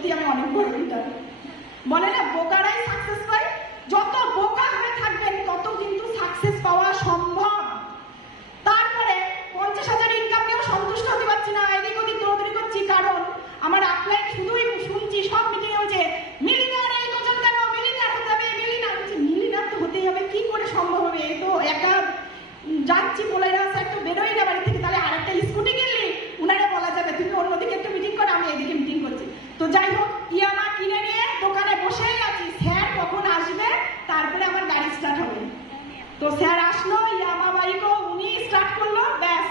সত্যি আমি অনেক বড় লিডার। বলে না বোকারাই সাকসেস পায়, যত বোকা হয়ে থাকবেন তত কিন্তু সাকসেস পাওয়া সম্ভব। তারপরে 50,000 ইনকাম নিয়েও সন্তুষ্ট হতে পারছি না, এদিক ওদিক দৌড়দৌড়ি করছি, কারণ আমার আপলাইন শুধুই শুনছি সব মিটিংয়ে হচ্ছে মিলিয়নার এই বছর কেন মিলিয়নার হতে হবে, মিলিয়নার তো হতেই হবে, কি করে সম্ভব হবে? এই তো একা যাচ্ছি বলাই রাস্তা একটু বেরোই না বাড়ি থেকে, তাহলে আরেকটা স্কুটি কিনলি উনারে বলা যাবে তুমি অন্যদিকে একটু মিটিং করো, আমি এদিকে মিটিং করছি। তো যাই হোক, ইয়ামা কিনে নিয়ে দোকানে বসেই আছি, স্যার কখন আসবে তারপরে আমার গাড়ি স্টার্ট হবে। তো স্যার আসলো, ইয়ামা বাইকও উনি স্টার্ট করলো, ব্যাস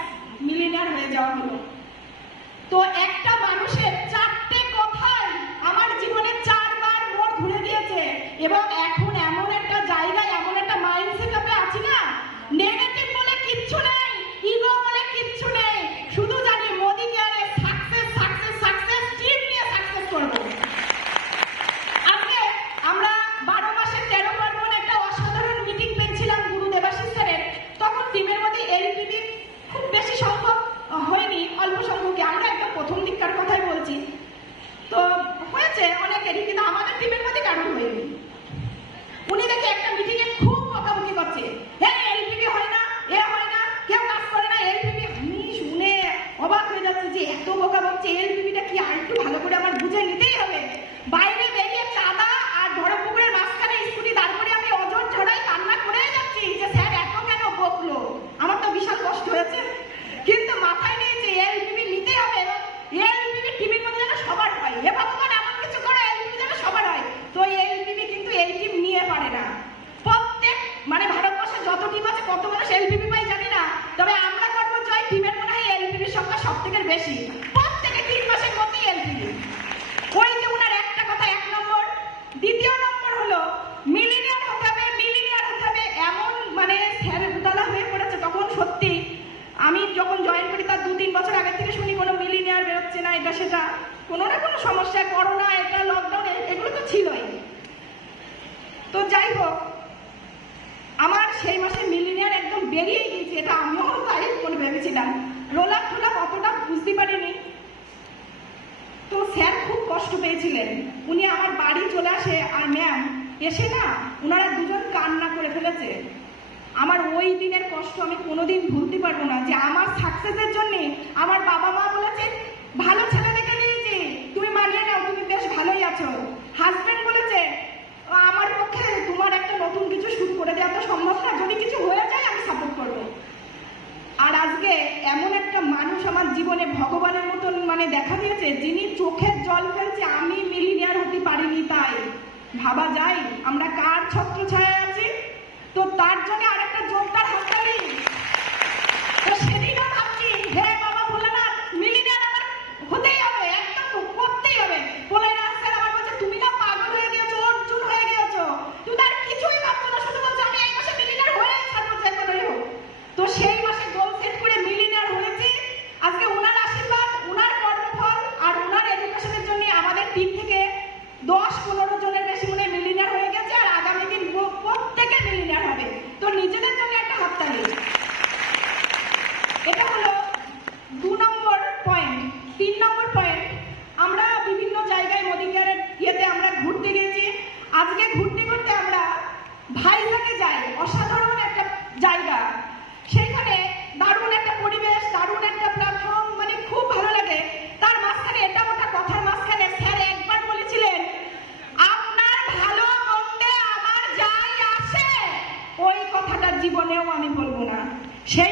মিলিয়নার হয়ে যাওয়া হলো। তো একটা মানুষের 4টে কথাই আমার জীবনে 4 বার মোড় ঘুরে দিয়েছে, এবং এখন এমন একটা জায়গায় এমন একটা মাইন্ড সেটআপে আছি না, নেগেটিভ বলে কিচ্ছু নেই, ইগো বলে কিচ্ছু নেই, শুধু জানি মোদি কেয়ারে সাকসেস সাকসেস সাকসেস, টিম নিয়ে সাকসেস করব। আজকে আমরা 12 মাসে 13 পার্বণ একটা অসাধারণ মিটিং পেয়েছিলাম গুরু দেবাশিস স্যারের। তখন টিমের মধ্যে এলপিডি খুব বেশি সংখ্যক হয়নি, অল্প সংখ্যকে, আমরা একদম প্রথম দিককার কথাই বলছি। তো হয়েছে অনেকেরই, কিন্তু আমাদের টিমের মধ্যে কারণ হয়নি। উনি দেখে একটা মিটিং এ খুব বকাবকি করছে, হ্যাঁ এলপিডি হয় না, এ হয় না, কেউ কাজ করে না এলপিডি। আমি শুনে অবাক হয়ে যাচ্ছে যে এত বকা বকছে, এলপিডিটা কি আর একটু ভালো করে আমার বুঝে নিতেই হবে। বাইরে বেরিয়ে চাঁদা আর ধরমপুকুরের মাঝখানে স্কুটি দাঁড় করে আমি অজর ঝড়াই কান্না করে যাচ্ছি যে স্যার এত কেন বকলো। আমার তো বিশাল কষ্ট হয়েছে, কিন্তু মাথায় নিয়েছে এলপিডি নিতেই হবে, এবং এলপিডি টিমের মধ্যে যেন সবার হয়, এ ভগবান এমন কিছু করো এলপিডি যেন সবার হয়। তো এলপিডি কিন্তু এই টিম নিয়ে পারে না। প্রত্যেক মানে ভারতবর্ষে যত টিম আছে কত মানুষ এলপিডি পাই জানি না, তবে আমরা করবো জয়, টিমের মনে হয় এলপিডির সংখ্যা সব থেকে বেশি, প্রত্যেকে 3 মাসের মধ্যেই এলপিডি। ওই যে উনার একটা কথা 1 নম্বর। দ্বিতীয় নম্বর হলো মিলিয়নিয়ার হতে হবে, মিলিয়নিয়ার হতে হবে, এমন মানে স্যার উতলা হয়ে পড়েছে। তখন সত্যি আমি যখন জয়েন করি তার 2-3 বছর আগে থেকে শুনি কোনো মিলিয়নিয়ার বেরোচ্ছে না, এটা সেটা কোনো না কোনো সমস্যা, করোনা, এটা লকডাউন, এগুলো তো ছিলই। তো যাই হোক, আমার সেই মাসে মিলিয়নিয়ার একদম বেরিয়ে গিয়েছে, এটা আমিও তাই মনে ভেবেছিলাম, রোলাপ টোলাপ অতটা বুঝতে পারিনি। তো স্যার খুব কষ্ট পেয়েছিলেন, উনি আমার বাড়ি চলে আসে, আর ম্যাম এসে না ওনারা দুজন কান্না করে ফেলেছে। আমার ওই দিনের কষ্ট আমি কোনোদিন ভুলতে পারবো না, যে আমার সাকসেসের জন্য আমার বাবা মা বলেছে ভালো ছেলে দেখে দিয়েছি, তুমি মানিয়ে নাও, তুমি বেশ ভালোই আছো। হাজবেন্ড বলেছে আমার পক্ষে তোমার একটা নতুন কিছু শুরু করে দেওয়া তো সম্ভব না, যদি কিছু হয়ে যায় আমি সাপোর্ট করবো। আর আজকে এমন একটা মানুষ আমার জীবনে ভগবানের মতন মানে দেখা দিয়েছে, যিনি চোখের জল ফেলছে আমি মিলিয়নিয়ার হতে পারিনি, তাই ভাবা যায় আমরা কার ছত্রছায়ায় আছি। তো তার জন্য আরেকটা জোরদার হাততালি। তো সেদিনও ভাবছি হে বাবা ভোলানাথ, মিলিয়নিয়ার আমার হতেই হবে, একদম করতেই হবে। ভোলানাথ স্যার আমার বলছে তুমি না পাগল হয়ে গিয়েছো, অর্জুন হয়ে গিয়েছো, তুমি তার কিছুই ভাবছো না, শুধু বলছো আমি এই মাসে মিলিয়নিয়ার হয়ে ছাড়বো যে কোনোই হোক। তো সেই মাসে গোল সেট করে মিলিয়নিয়ার হয়েছি। আজকে ওনার আশীর্বাদ, ওনার কর্মফল আর ওনার এডুকেশনের জন্য আমাদের টিম থেকে 10-15 জনের বেশি মনে মিলিয়নিয়ার হয়ে গেছে, আর আগামী দিন প্রত্যেকে মিলিয়নিয়ার হবে। তো নিজেদের জন্য একটা হাততালি। এটা হলো 2 নম্বর পয়েন্ট। 3 নম্বর পয়েন্ট, আমরা বিভিন্ন জায়গায় মোদি কেয়ারের ইয়েতে আমরা ঘুরতে গেছি। আজকে ঘুরতে ঘুরতে আমরা ভাইজাগে যাই, অসাধারণ একটা জায়গা, সেইখানে দারুণ একটা পরিবেশ, দারুণ একটা প্ল্যাটফর্ম, মানে খুব ভালো লাগে। তার মাঝখানে এটা ওটা কথার মাঝখানে স্যার একবার বলেছিলেন আপনার ভালো মন্দে আমার যাই আসে, ওই কথাটা জীবনেও আমি বলবো না। সেই